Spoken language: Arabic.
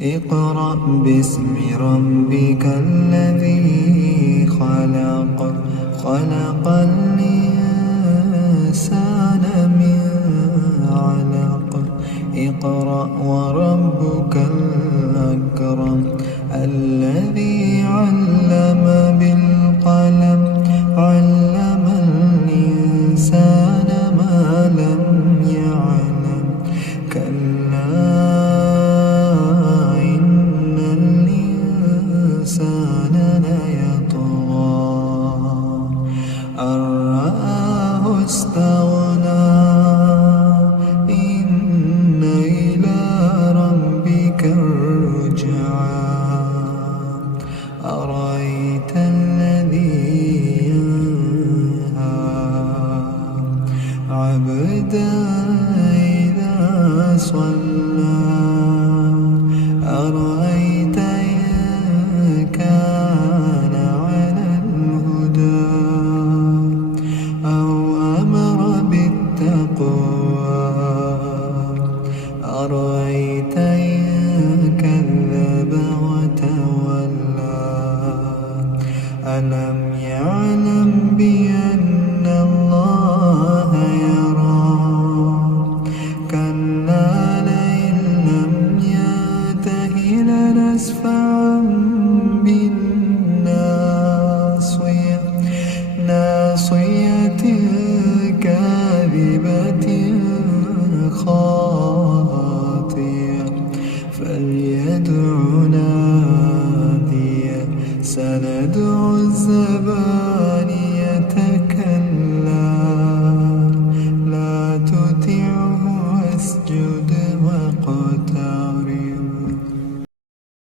اقرأ باسم ربك الذي خلق خلق الإنسان من علق اقرأ وربك الأكرم الذي علم بالقلم علم الإنسان ما لم يعلم كلا إن الإنسان ليطغى أن رآه استغنى إن إلى ربك الرجعى أرأيت الذي ينهى عبدا إذا صلى أرأيت إن كان على الهدى أو أمر بالتقوى أرأيت إن كذب وتولى ألم يعلم بأن الله يرى كلا لئن لم ينته لنسفعا بالناصية ناصية كاذبة خاطئة فليدع ناديه سندع